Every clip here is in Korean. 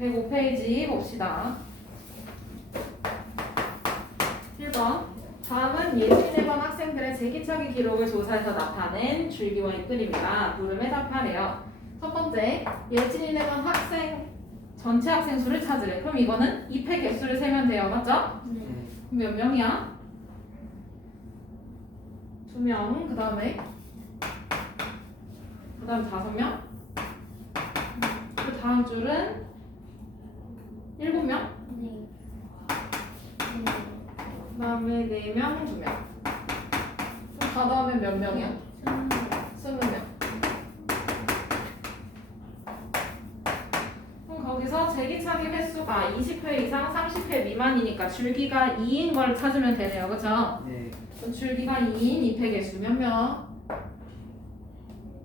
105페이지 봅시다. 1번. 다음은 예진일반 학생들의 재기차기 기록을 조사해서 나타낸 줄기와 이끌입니다. 물음에 답하래요. 첫 번째, 예진일반 학생 전체 학생 수를 찾으래. 그럼 이거는 입회 개수를 세면 돼요. 맞죠? 네. 그럼 몇 명이야? 2명. 그 다음에 5명. 그 다음 줄은 7명. 네. 그 다음에 4명, 2명. 그럼 다 더하면 몇 명이야? 20명. 그럼 거기서 재기차기 횟수가 20회 이상 30회 미만이니까 줄기가 2인 걸 찾으면 되네요. 그쵸? 네. 그럼 줄기가 2인 입회 개수 몇 명?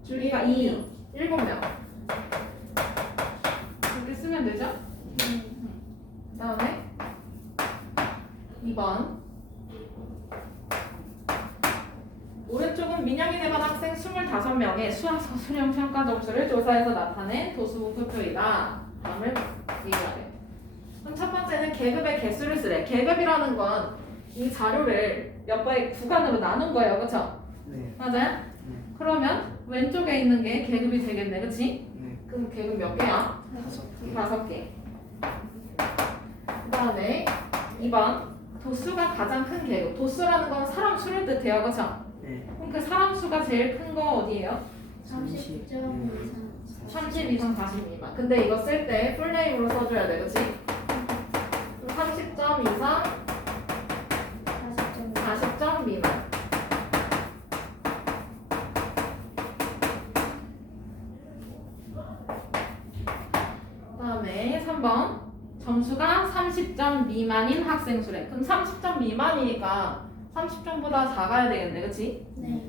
줄기가 2인 7명. 이렇게 쓰면 되죠? 그 다음에 2번. 오른쪽은 민영이네반 학생 25명의 수학서 수령 평가 점수를 조사해서 나타낸 도수분포표이다. 다음을 얘기하래. 그럼 첫 번째는 계급의 개수를 쓰래. 계급이라는 건 이 자료를 몇 번의 구간으로 나눈 거예요. 그쵸? 네. 맞아요? 네. 그러면 왼쪽에 있는 게 계급이 되겠네. 그치? 네. 그럼 계급 몇 개야? 5개. 그 다음에 2번. 도수가 가장 큰 계급. 도수라는 건 사람 수를 뜻해요. 그쵸? 네. 그럼 그 사람 수가 제일 큰 거 어디예요? 30점 이상. 30 이상 40 미만. 근데 이거 쓸 때 풀네임으로 써줘야 돼. 그치? 30점 이상 40점. 40점 미만. 그 다음에 3번. 점수가 30점 미만인 학생 수래. 그럼 30점 미만이니까 30점보다 작아야 되겠네. 그치? 네.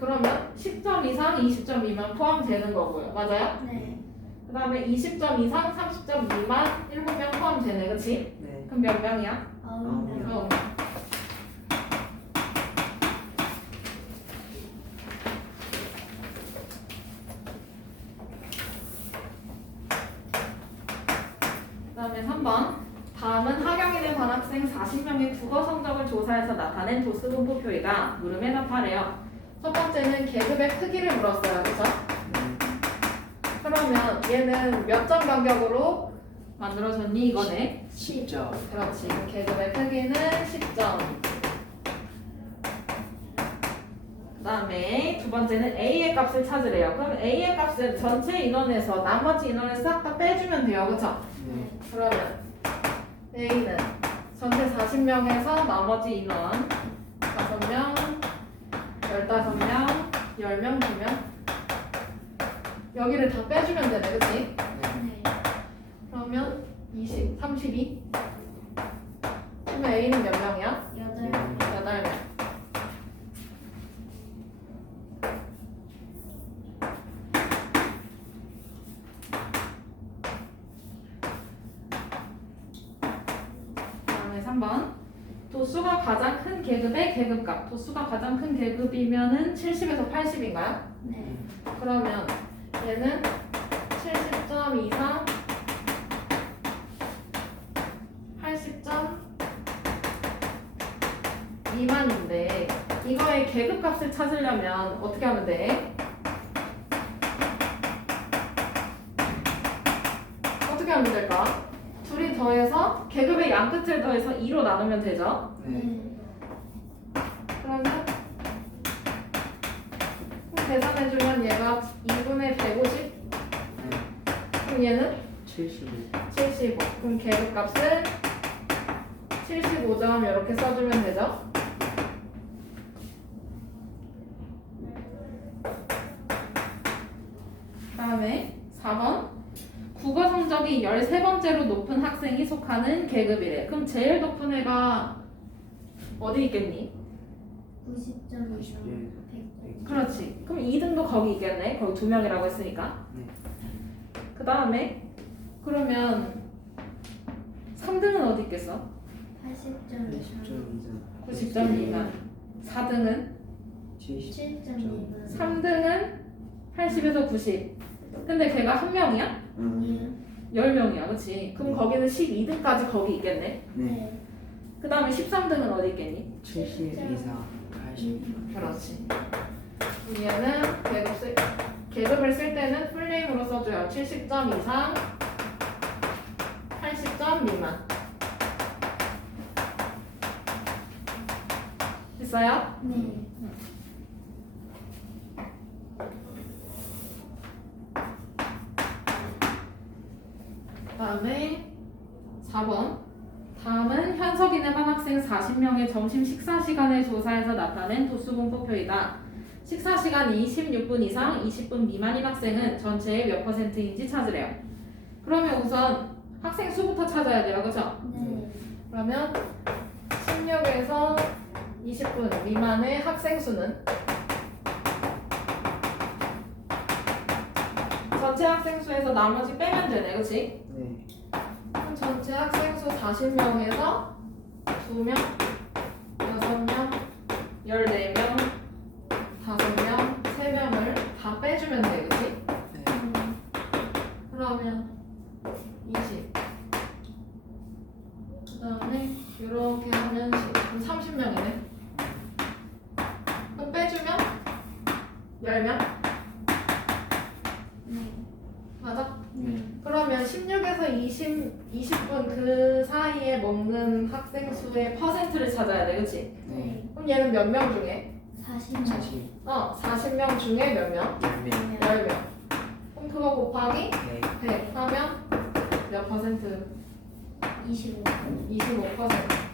그러면 10점 이상 20점 미만 포함되는 거고요. 맞아요? 네. 그 다음에 20점 이상 30점 미만 7명 포함되네. 그치? 네. 그럼 몇 명이야? 9명. 어. 그 다음에 3번. 다음은 하경인의 반학생 40명의 국어 성적을 조사해서 나타낸 도수분포표이다. 물음에 답하래요. 첫 번째는 계급의 크기를 물었어요. 그쵸? 그러면 얘는 몇 점 간격으로 만들어졌니? 이거네. 10점. 그렇지. 계급의 크기는 10점. 그 다음에 두 번째는 A의 값을 찾으래요. 그럼 A의 값은 전체 인원에서 나머지 인원을 싹 다 빼주면 돼요. 그쵸? 네. 그러면 A는 전체 40명에서 나머지 인원 5명, 15명, 10명, 2명 여기를 다 빼주면 되네. 그치? 네. 그러면 20, 32 그러면 A는 몇 명이야? 8명. 8명. 다음에 3번. 도수가 가장 큰 계급의 계급값. 도수가 가장 큰 계급이면은 70에서 80인가요? 네. 그러면 얘는 70점 이상 80점 미만인데 이거의 계급값을 찾으려면 어떻게 하면 돼? 어떻게 하면 될까? 둘이 더해서 계급의 양끝을 더해서 2로 나누면 되죠? 네. 그러면 계산해주면 얘가 2분의 150? 네. 그럼 얘는 75. 75. 그럼 계급값은 75점 이렇게 써주면 되죠? 다음에 4번. 국어 성적이 13번째로 높은 학생이 속하는 계급이래. 그럼 제일 높은 애가 어디 있겠니? 90점 이상. 100점. 그렇지. 그럼 2등도 거기 있겠네. 거기 2명이라고 했으니까. 네. 그 다음에 그러면 3등은 어디 있겠어? 80점 이상. 80점 이상. 90점 미만. 4등은? 7점 미만. 3등은 80에서 90. 근데 걔가 한 명이야? 아니에요. 10명이야, 그치? 그럼 거기는 12등까지 거기 있겠네? 네. 그 다음에 13등은 어디 있겠니? 70 이상 80. 그렇지. 얘는 계급을 쓸 때는 풀네임으로 써줘요. 70점 이상, 80점 미만. 됐어요? 네. 다음에 4번. 다음은 현석이네 반 학생 40명의 점심 식사 시간을 조사해서 나타낸 도수분포표이다. 식사 시간이 16분 이상 20분 미만인 학생은 전체의 몇 %인지 찾으래요. 그러면 우선 학생 수부터 찾아야 돼요. 그죠? 네. 그러면 16에서 20분 미만의 학생 수는 전체 학생 수에서 나머지 빼면 되네. 그치? 네. 그럼 전체 학생 수 40명에서 2명, 6명, 14명, 5명, 3명을 다 빼주면 돼. 그치? 네. 그러면 20. 그 다음에 이렇게 하면 10. 그럼 30명이네. 그럼 빼주면 10명? 네. 맞아? 네. 그러면 16에서 20분 그 사이에 먹는 학생 수의 퍼센트를 찾아야 돼. 그치? 네. 그럼 얘는 몇 명 중에? 40명. 40. 40명 중에 몇 명? 10명. 10명. 그럼 그거 곱하기 네. 100 하면 몇 퍼센트? 25. 25%.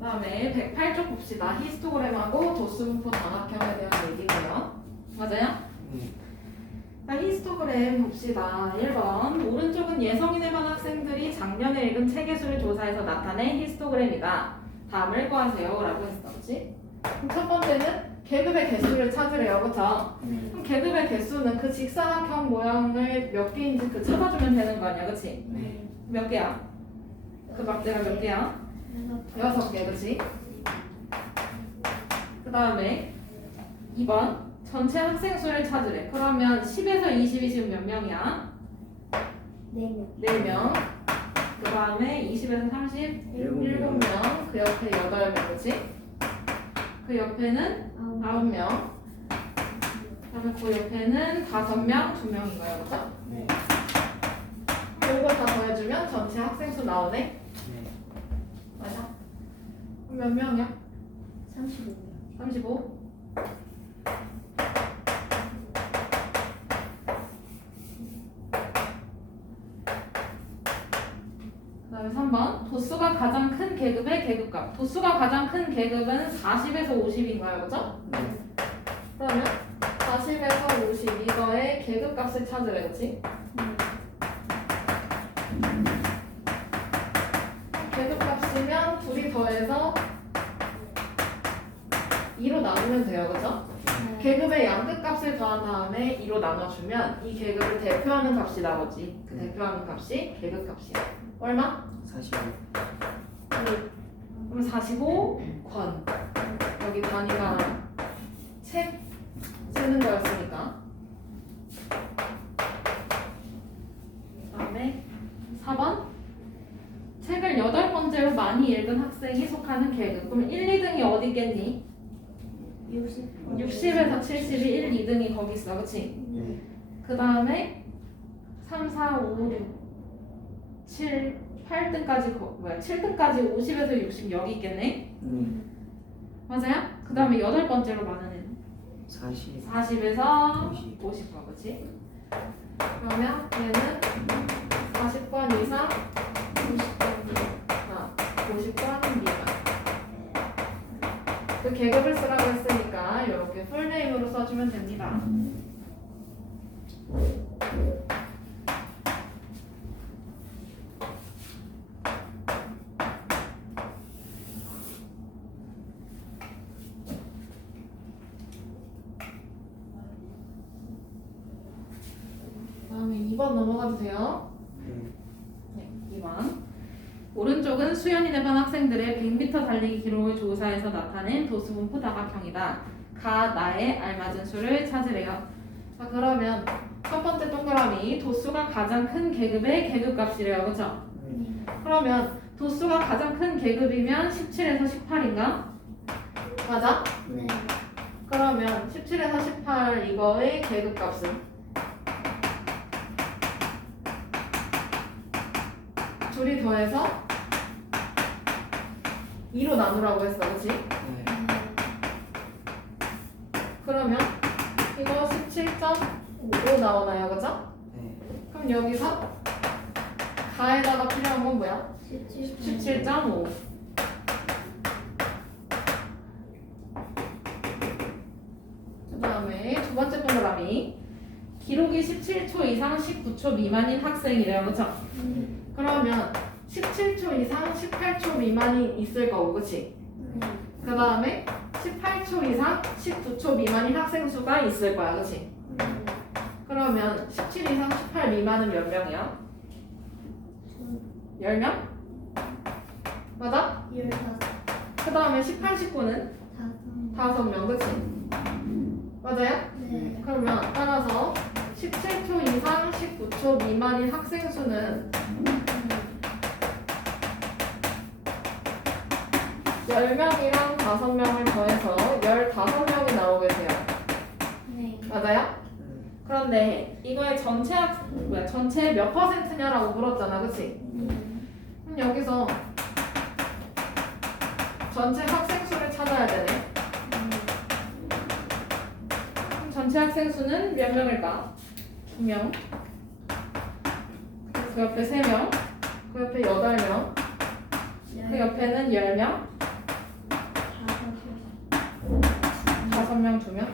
그다음에 108쪽 봅시다. 히스토그램하고 도수분포 단학형에 대한 얘기고요. 맞아요? 네. 자, 히스토그램 봅시다. 1번. 오른쪽은 예성인에 반 학생들이 작년에 읽은 책의 수를 조사해서 나타낸 히스토그램이다. 다음을 구하세요. 라고 했어. 그치? 그럼 첫 번째는 계급의 개수를 찾으래요. 그쵸? 네. 그럼 계급의 개수는 그 직사각형 모양을 몇 개인지 그 찾아주면 되는 거 아니야. 그치? 네. 몇 개야? 그 막대가 몇 개야? 6개. 그치? 그 다음에 2번. 전체 학생 수를 찾으래. 그러면 10에서 20이 지금 몇 명이야? 4명. 4명. 그 다음에 20에서 30, 7명. 그 옆에 8명. 그치? 그 옆에는 9명. 그 다음에 그 옆에는 5명, 2명인 거예요. 그죠? 네. 이거 다 더해주면 전체 학생 수 나오네? 네. 맞아. 그럼 몇 명이야? 35명. 35? 그 다음에 3번. 도수가 가장 큰 계급의 계급값. 도수가 가장 큰 계급은 40에서 50인가요? 그죠? 네. 그러면 40에서 50 이거의 계급값을 찾으래. 그치? 네. 계급값이면 둘이 더해서 2로 나누면 돼요. 그죠? 계급의 양끝값을 더한 다음에 2로 나눠주면 이 계급을 대표하는 값이 나오지. 그 대표하는 값이 계급값이야. 얼마? 45. 그럼 45권. 여기 단위가 책 쓰는 거였으니까. 그 다음에 4번. 책을 8번째로 많이 읽은 학생이 속하는 계급. 그럼 1, 2등이 어디 있겠니? 60. 60에서 70이 1, 2등이 거기 있어. 그치? 네. 그 다음에 3, 4, 5, 6, 7, 8등까지 7등까지 50에서 60 여기 있겠네? 네. 맞아요? 그 다음에 8번째로 많은 애는 40. 40에서 50. 50번. 그치? 그러면 얘는 40번 이상 50번 미만. 그 계급을 쓰라고 했으니까 이렇게 풀네임으로 써주면 됩니다. 2번 넘어가도 돼요? 네. 네, 2번. 오른쪽은 수연이네 반 학생들의 100m 달리기 기록을 조사해서 나타낸 도수분포 다각형이다. 가 나에 알맞은 수를 찾으래요. 자, 그러면 첫 번째 동그라미 도수가 가장 큰 계급의 계급값이래요. 그쵸? 네. 그러면 도수가 가장 큰 계급이면 17에서 18인가? 맞아? 네. 그러면 17에서 18 이거의 계급값은 둘이 더해서 2로 나누라고 했어. 그치? 네. 그러면 이거 17.5 나오나요? 그죠? 네. 그럼 여기서 가에다가 필요한 건 뭐야? 17.5. 그 다음에 두 번째 동그라미 기록이 17초 이상 19초 미만인 학생이래요. 그쵸? 그러면 17초 이상 18초 미만이 있을 거고 그치? 그 다음에 18초 이상 19초 미만인 학생 수가 있을 거야. 그치? 그러면 17 이상 18 미만은 몇 명이야? 10명? 맞아? 15. 그 다음에 18, 19는 5명. 그치? 맞아요? 네. 그러면 따라서 17초 이상 19초 미만인 학생 수는 10명이랑 5명을 더해서 15명이 나오게 돼요. 네. 맞아요? 그런데 이거의 전체 몇 퍼센트냐라고 물었잖아. 그치? 그럼 여기서 전체 학생 수를 찾아야 되네. 그럼 전체 학생 수는 몇 명일까? 2명. 그 옆에 3명. 그 옆에 8명. 그 옆에는 10명. 5명, 2명.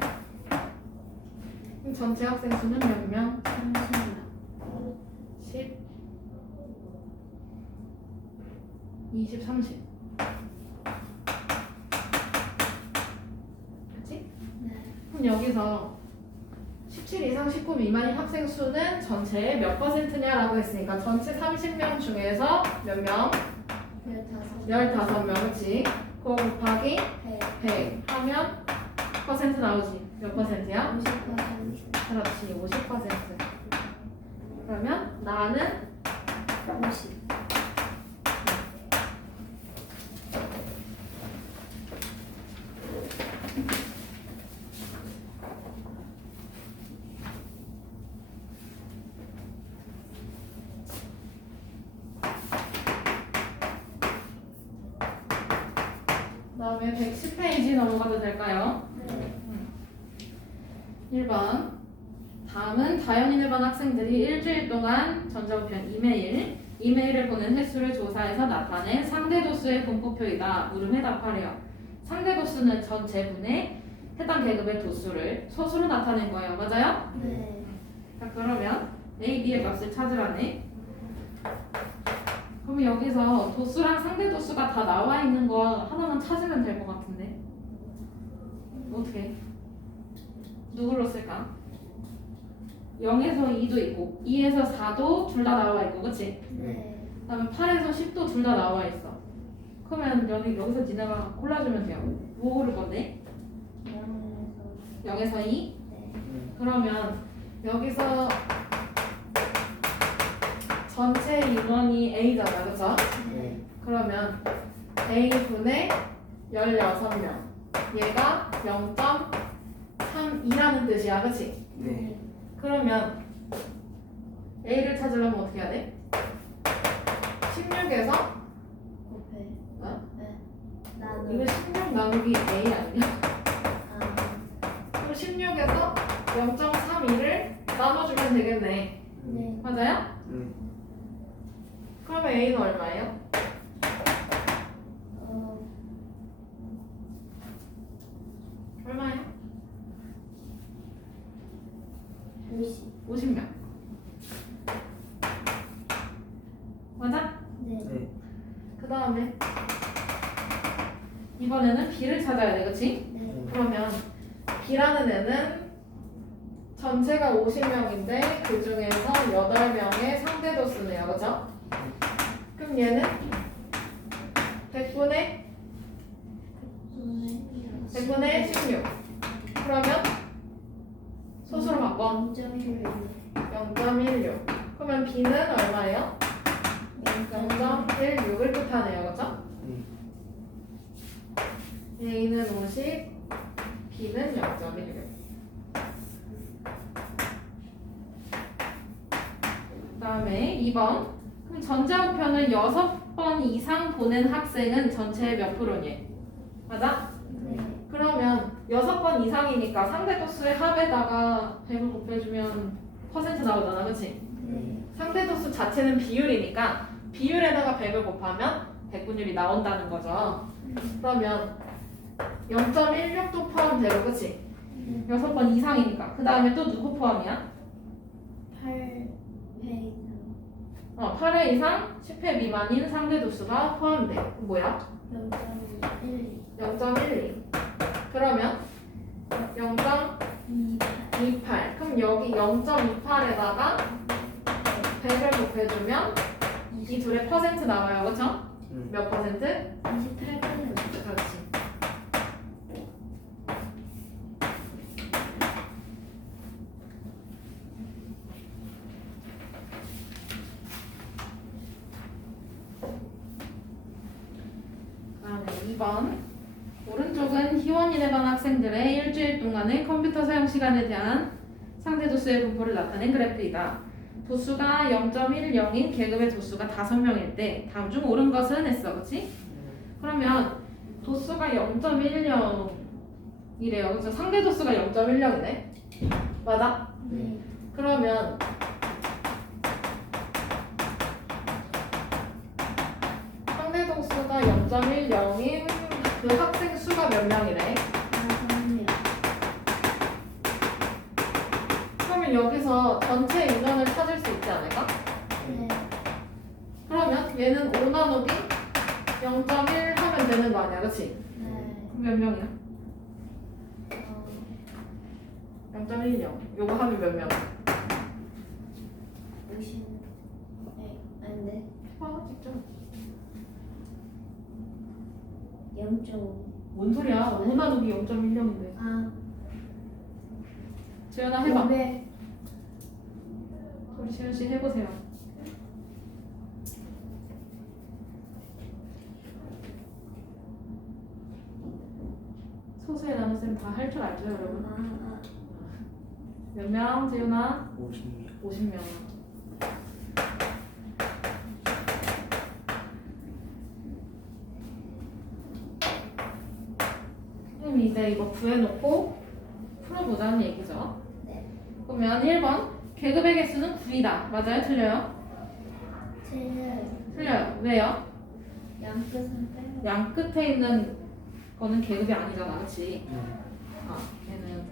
그럼 전체 학생 수는 몇 명? 10, 20, 30. 그치? 그럼 여기서 17 이상 19 미만인 학생 수는 전체의 몇 퍼센트냐라고 했으니까 전체 30명 중에서 몇 명? 15명. 그치? 그거 곱하기 100 하면 퍼센트 나오지. 몇 퍼센트야? 50%. 그렇지. 50%. 그러면 나는 50. 그다음에 110페이지 넘어가도 될까요? 네. 1번. 다음은 다영이네 반 학생들이 일주일 동안 전자우편 이메일을 보낸 횟수를 조사해서 나타낸 상대 도수의 분포표이다. 물음에 답하래요. 상대 도수는 전 제분의 해당 계급의 도수를 소수로 나타낸 거예요. 맞아요? 네. 자, 그러면 A, B의 값을 찾으라네. 그럼 여기서 도수랑 상대 도수가 다 나와 있는 거 하나만 찾으면 될 것 같은데. 어떻게? 누구로 쓸까? 0에서 2도 있고 2에서 4도 둘 다 나와 있고 그치? 네. 그 다음에 8에서 10도 둘 다 나와 있어. 그러면 여기서 니네가 골라주면 돼요. 뭐 고를 건데? 0에서 2? 네. 그러면 여기서 전체 인원이 A잖아. 그쵸? 네. 그러면 A분의 16명 얘가 0.32라는 뜻이야. 그치? 네. 그러면 A를 찾으려면 어떻게 해야 돼? 16에서 곱해. 어? 네. 이거 16 나누기 A 아니야? 그럼 16에서 0.32를 나눠주면 되겠네. 네. 맞아요? 네. 그러면 A는 얼마예요? 얼마예요? 50. 50명. 맞아? 네. 네. 그 다음에 이번에는 B를 찾아야 돼. 그치? 네. 그러면 B라는 애는 전체가 50명인데 그 중에서 8명의 상대 도수네요. 그죠? 그럼 얘는 100분의 16. 그러면 소수로 바꿔. 0.16. 그러면 B는 얼마예요? 0.16을 뜻하네요. 그죠? A는 50, B는 0.16. 그 다음에 2번. 그럼 전자우편을 6번 이상 보낸 학생은 전체의 몇 프로니? 맞아? 그러면 6번 이상이니까 상대 도수의 합에다가 100을 곱해주면 퍼센트 나오잖아. 그치? 상대 도수 자체는 비율이니까 비율에다가 100을 곱하면 백분율이 나온다는 거죠. 그러면 0.16도 포함되고, 그치? 6번 이상이니까. 그 다음에 또 누구 포함이야? 8회 이상 10회 미만인 상대 도수가 포함돼. 뭐야? 0.12. 그러면 0.28. 그럼 여기 0.28에다가 100을 곱해주면 이 둘의 퍼센트 나와요. 그쵸? 몇 퍼센트? 28%. 그렇지. 다음에 2번. 오른쪽은 희원이네 반 학생들의 일주일 동안의 컴퓨터 사용 시간에 대한 상대 도수의 분포를 나타낸 그래프이다. 도수가 0.10인 계급의 도수가 5명일 때 다음 중 옳은 것은 했어. 그치? 그러면 도수가 0.10이래요. 그래서 상대 도수가 0.10이네. 맞아? 네. 그러면 상대 도수가 0.10인 그 학생 수가 몇 명이래? 5명. 그러면 여기서 전체 인원을 찾을 수 있지 않을까? 네. 그러면 얘는 5 나누기 0.1 하면 되는 거 아니야, 그치? 네. 그럼 몇 명이야? 0.10. 요거 하면 몇 명? 50. 네. 안 돼. 해봐, 직접. 0.5. 뭔 소리야? 5 나누기 0.1명인데. 아. 재현아 해봐. 500. 우리 재현 씨 해보세요. 소수의 나눗셈 다 할 줄 알죠, 여러분? 몇 명, 재현아? 50명. 50명. 그럼 이제 이거 구해놓고 풀어보자는 얘기죠. 네. 그러면 1번 계급의 개수는 9이다. 맞아요? 틀려요? 틀려요. 왜요? 양끝은 빼고. 양 끝에 있는 거는 계급이 아니잖아. 그치? 네. 얘는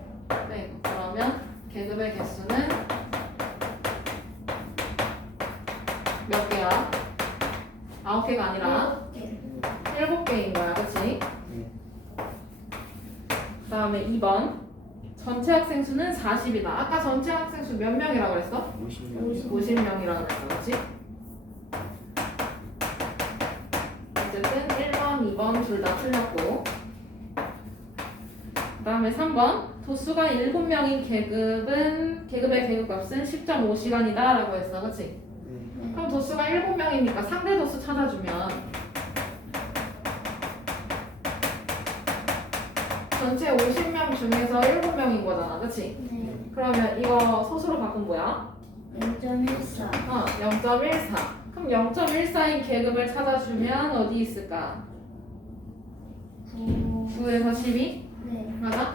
빼고. 그러면 계급의 개수는 몇 개야? 9개가 아니라 7개인 거야. 그치? 네. 그 다음에 2번 전체 학생 수는 40이다. 아까 전체 학생 수 몇 명이라고 그랬어? 50명. 50명이라고 그랬어. 그렇지? 어쨌든 1번, 2번 둘 다 틀렸고 그 다음에 3번 도수가 7명인 계급의 계급값은 10.5시간이다 라고 했어. 그렇지? 네. 그럼 도수가 7명이니까 상대 도수 찾아주면 전체 50명 중에서 7명인 거잖아. 그치? 네. 그러면 이거 소수로 바꾼 뭐야? 0.14. 0.14. 그럼 0.14인 계급을 찾아주면 어디 있을까? 9에서 12? 네. 맞아?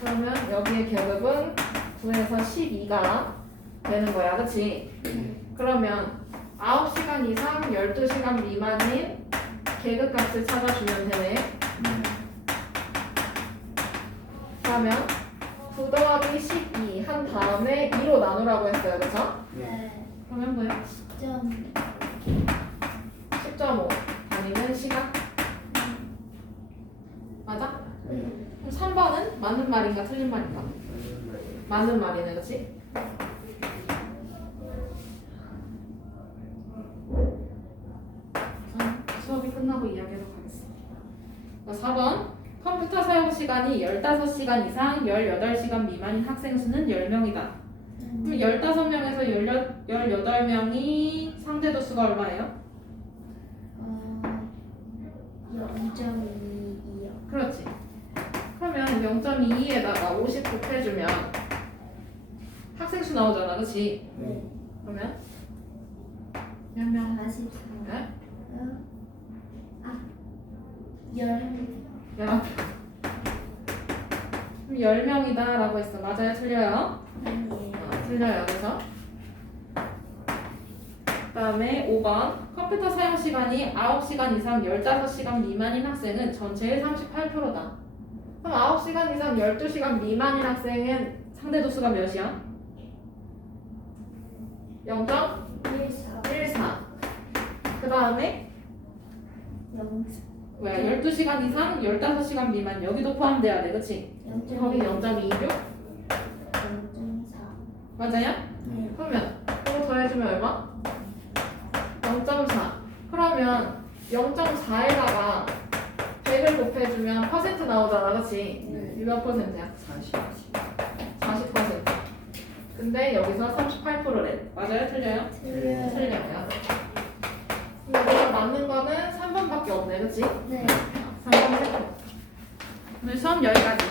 그러면 여기의 계급은 9에서 12가 되는 거야. 그치? 그러면 9시간 이상 12시간 미만인 계급값을 찾아주면 되네. 그러면 9 더하기 12 한 다음에 2로 나누라고 했어요. 그쵸? 네. 그러면 뭐야? 10.5 아니면 시간? 맞아? 네. 그럼 3번은 맞는 말인가 틀린 말인가? 맞는 말이에요. 맞는 말이네, 그치? 수업이 끝나고 이야기하도록 하겠습니다. 4번 컴퓨터 사용 시간이 15시간 이상 18시간 미만인 학생 수는 10명이다. 그럼 15명에서 18명이 상대 도수가 얼마예요? 0.22요. 그렇지. 그러면 0.22에다가 50 곱해주면 학생 수 나오잖아, 그치? 네. 그러면 몇 명? 44. 네? 아, 10. 10명이다 라고 했어. 맞아요? 틀려요? 아니에요. 틀려요. 그래서 그 다음에 5번 컴퓨터 사용 시간이 9시간 이상 15시간 미만인 학생은 전체의 38%다. 그럼 9시간 이상 12시간 미만인 학생은 상대 도수가 몇이야? 0.14. 그 다음에 0. 왜 12시간 이상 15시간 미만 여기도 포함돼야 돼. 그치? 거기 0.26? 0.4. 맞아요? 네. 그러면 이거 더해주면 얼마? 0.4. 그러면 0.4에다가 100을 곱해주면 퍼센트 나오잖아, 그치? 네. 이몇 퍼센트야? 40. 40%. 근데 여기서 38%래. 맞아요? 틀려요? 틀려요. 틀려요. 여기서 맞는 거는 3번밖에 없네, 그치? 네. 3번 세트. 오늘 수업 여기까지.